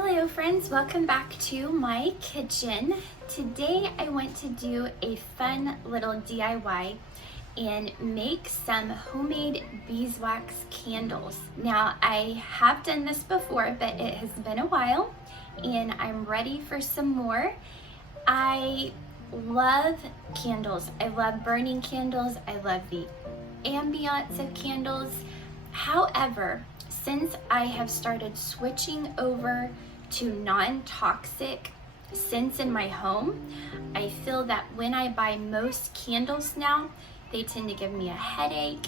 Hello friends, welcome back to my kitchen. Today I want to do a fun little DIY and make some homemade beeswax candles. Now I have done this before, but it has been a while and I'm ready for some more. I love candles. I love burning candles. I love the ambiance of candles. However, since I have started switching over to non-toxic scents in my home, I feel that when I buy most candles now, they tend to give me a headache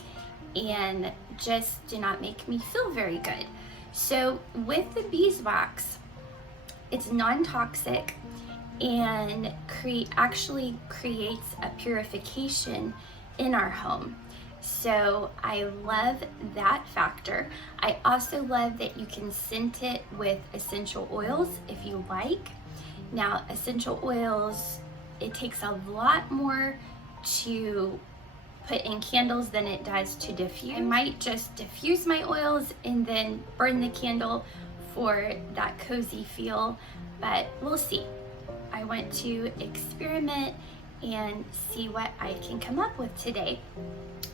and just do not make me feel very good. So with the beeswax, it's non-toxic and actually creates a purification in our home. So I love that factor. I also love that you can scent it with essential oils if you like. Now, essential oils, it takes a lot more to put in candles than it does to diffuse. I might just diffuse my oils and then burn the candle for that cozy feel, but we'll see. I want to experiment and see what I can come up with today.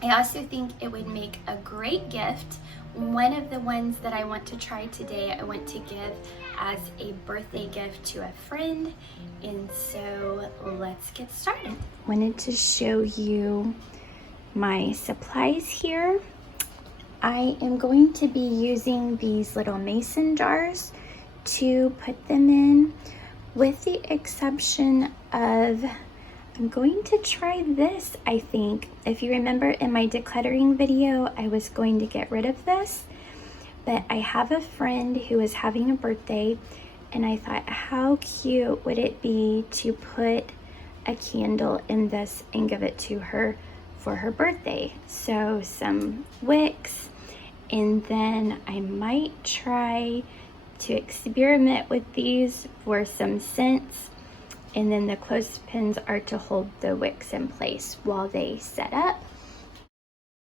I also think it would make a great gift. One of the ones that I want to try today, I want to give as a birthday gift to a friend. And so let's get started. Wanted to show you my supplies here. I am going to be using these little mason jars to put them in, with the exception of I'm going to try this, I think. If you remember in my decluttering video, I was going to get rid of this, but I have a friend who is having a birthday, and I thought, how cute would it be to put a candle in this and give it to her for her birthday? So some wicks, and then I might try to experiment with these for some scents. And then the clothespins are to hold the wicks in place while they set up.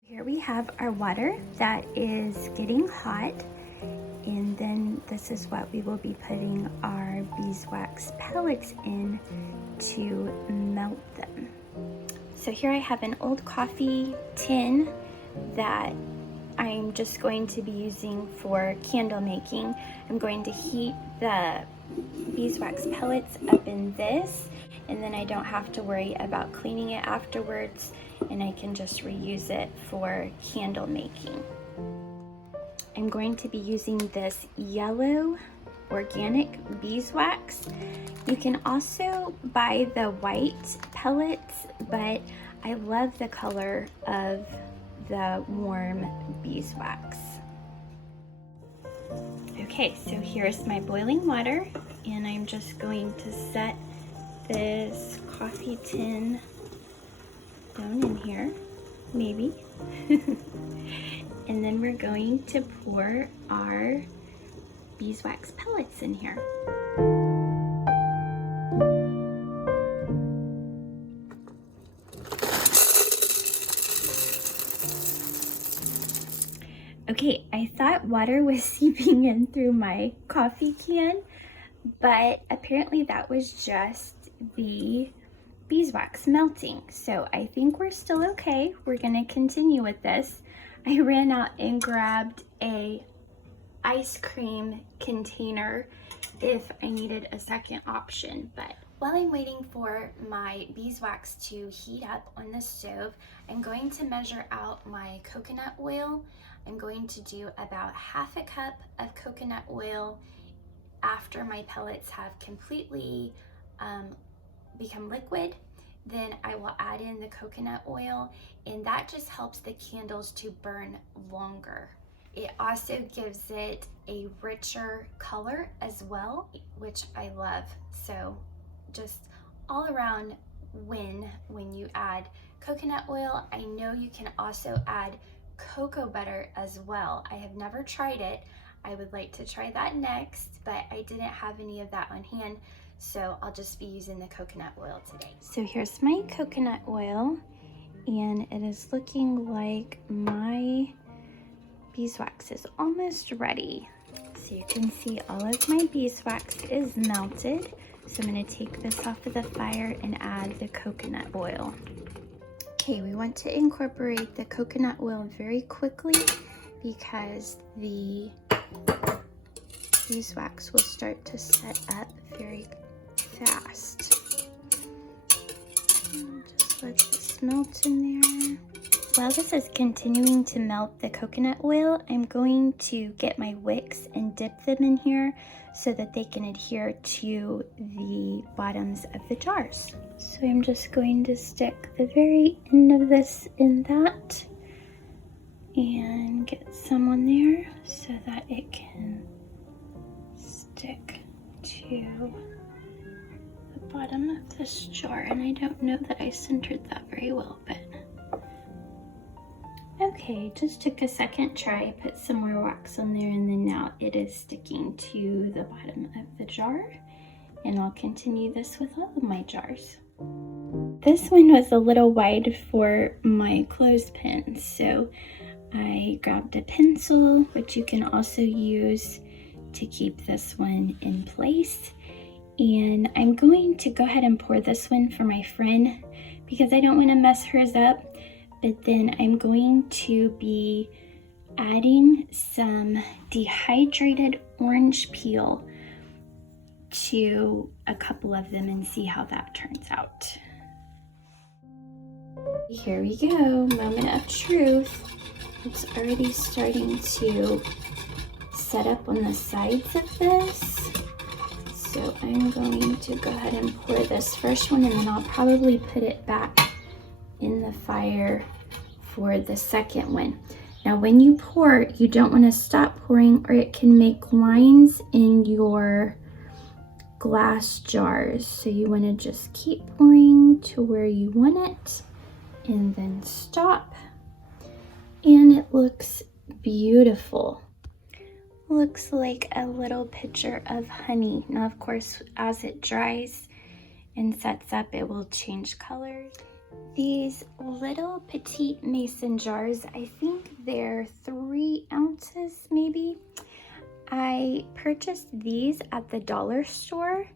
Here we have our water that is getting hot. And then this is what we will be putting our beeswax pellets in to melt them. So here I have an old coffee tin that I'm just going to be using for candle making. I'm going to heat the beeswax pellets up in this, and then I don't have to worry about cleaning it afterwards, and I can just reuse it for candle making. I'm going to be using this yellow organic beeswax. You can also buy the white pellets, but I love the color of the warm beeswax. Okay, so here's my boiling water, and I'm just going to set this coffee tin down in here, maybe. And then we're going to pour our beeswax pellets in here. Okay, I thought water was seeping in through my coffee can, but apparently that was just the beeswax melting. So I think we're still okay. We're gonna continue with this. I ran out and grabbed a ice cream container if I needed a second option, but while I'm waiting for my beeswax to heat up on the stove, I'm going to measure out my coconut oil. I'm going to do about half a cup of coconut oil after my pellets have completely become liquid. Then I will add in the coconut oil, and that just helps the candles to burn longer. It also gives it a richer color as well, which I love. So just all around when you add coconut oil, I know you can also add cocoa butter as well. I have never tried it. I would like to try that next, but I didn't have any of that on hand, so I'll just be using the coconut oil today. So here's my coconut oil, and it is looking like my beeswax is almost ready. Let's see So you can see all of my beeswax is melted. So I'm going to take this off of the fire and add the coconut oil. Okay, we want to incorporate the coconut oil very quickly because the beeswax will start to set up very fast. Just let this melt in there. While this is continuing to melt the coconut oil, I'm going to get my wicks and dip them in here so that they can adhere to the bottoms of the jars. So I'm just going to stick the very end of this in that and get some on there so that it can stick to the bottom of this jar. And I don't know that I centered that very well, but okay, just took a second try, put some more wax on there, and then now it is sticking to the bottom of the jar. And I'll continue this with all of my jars. This one was a little wide for my clothespin, so I grabbed a pencil, which you can also use to keep this one in place. And I'm going to go ahead and pour this one for my friend because I don't want to mess hers up. But then I'm going to be adding some dehydrated orange peel to a couple of them and see how that turns out. Here we go, moment of truth. It's already starting to set up on the sides of this. So I'm going to go ahead and pour this first one, and then I'll probably put it back in the fire for the second one. Now when you pour, you don't want to stop pouring or it can make lines in your glass jars. So you want to just keep pouring to where you want it and then stop. And it looks beautiful. Looks like a little pitcher of honey. Now of course, as it dries and sets up, it will change colors. These little petite mason jars, I think they're 3 ounces maybe. I purchased these at the dollar store.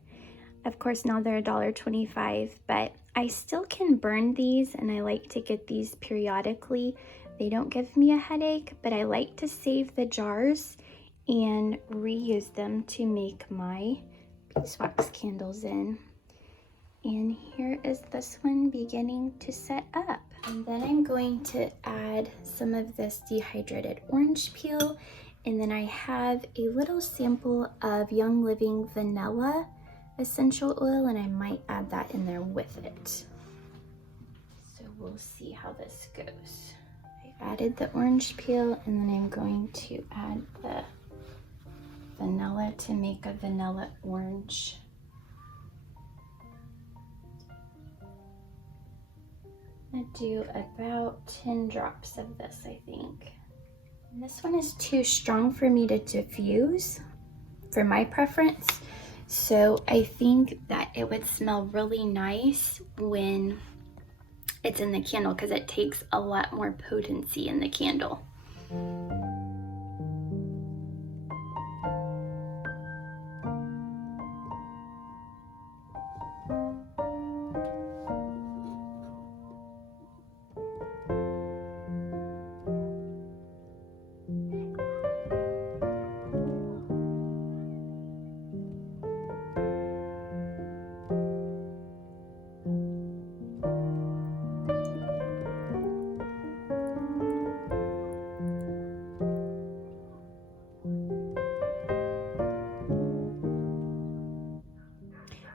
Of course now they're $1.25, but I still can burn these and I like to get these periodically. They don't give me a headache, but I like to save the jars and reuse them to make my beeswax candles in. And here is this one beginning to set up. And then I'm going to add some of this dehydrated orange peel. And then I have a little sample of Young Living Vanilla essential oil, and I might add that in there with it. So we'll see how this goes. I added the orange peel, and then I'm going to add the vanilla to make a vanilla orange. I'm gonna do about 10 drops of this, I think. And this one is too strong for me to diffuse for my preference. So I think that it would smell really nice when it's in the candle because it takes a lot more potency in the candle.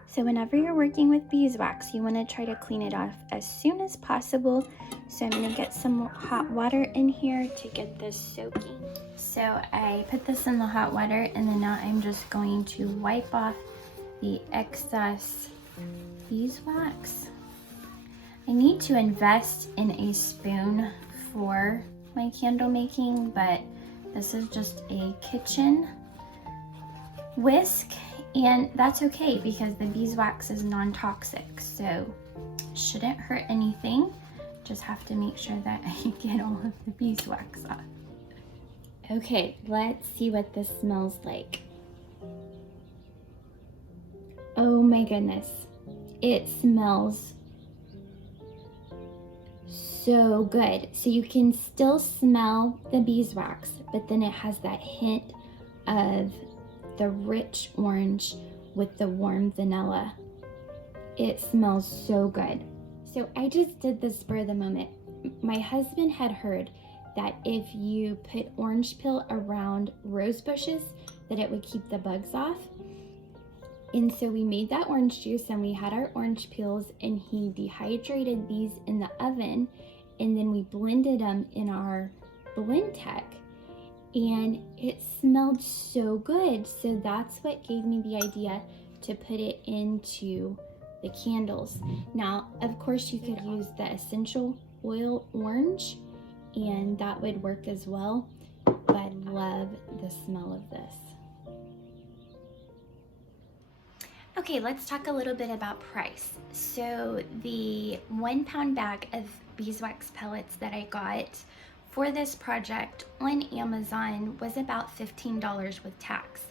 So whenever you're working with beeswax, you want to try to clean it off as soon as possible. So I'm going to get some hot water in here to get this soaking. So I put this in the hot water, and then now I'm just going to wipe off the excess beeswax. I need to invest in a spoon for my candle making, but this is just a kitchen whisk. And that's okay because the beeswax is non-toxic, so it shouldn't hurt anything. Just have to make sure that I get all of the beeswax off. Okay, let's see what this smells like. Oh my goodness. It smells so good. So you can still smell the beeswax, but then it has that hint of the rich orange with the warm vanilla. It smells so good. So I just did this spur of the moment. My husband had heard that if you put orange peel around rose bushes, that it would keep the bugs off. And so we made that orange juice and we had our orange peels, and he dehydrated these in the oven, and then we blended them in our blend tech, and it smelled so good. So that's what gave me the idea to put it into the candles. Now, of course, you could use the essential oil orange, and that would work as well, but I love the smell of this. Okay, let's talk a little bit about price. So the 1 pound bag of beeswax pellets that I got for this project on Amazon was about $15 with tax.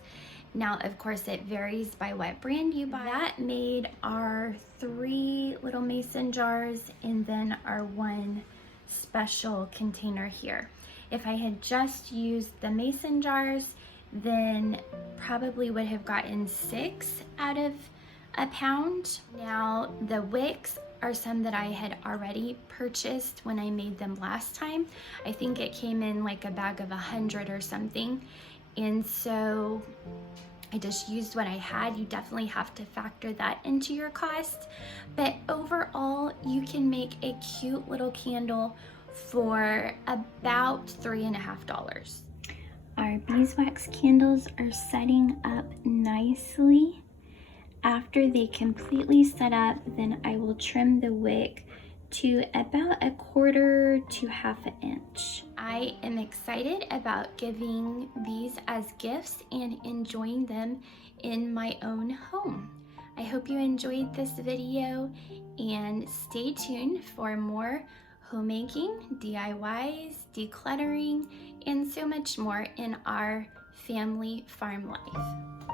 Now, of course, it varies by what brand you buy. That made our 3 little mason jars and then our 1 special container here. If I had just used the mason jars, then probably would have gotten 6 out of a pound. Now, the wicks are some that I had already purchased when I made them last time. I think it came in like a bag of 100 or something. And so I just used what I had. You definitely have to factor that into your cost. But overall, you can make a cute little candle for about $3.50. Our beeswax candles are setting up nicely. After they completely set up, then I will trim the wick to about 1/4 to 1/2 inch. I am excited about giving these as gifts and enjoying them in my own home. I hope you enjoyed this video, and stay tuned for more homemaking, DIYs, decluttering, and so much more in our family farm life.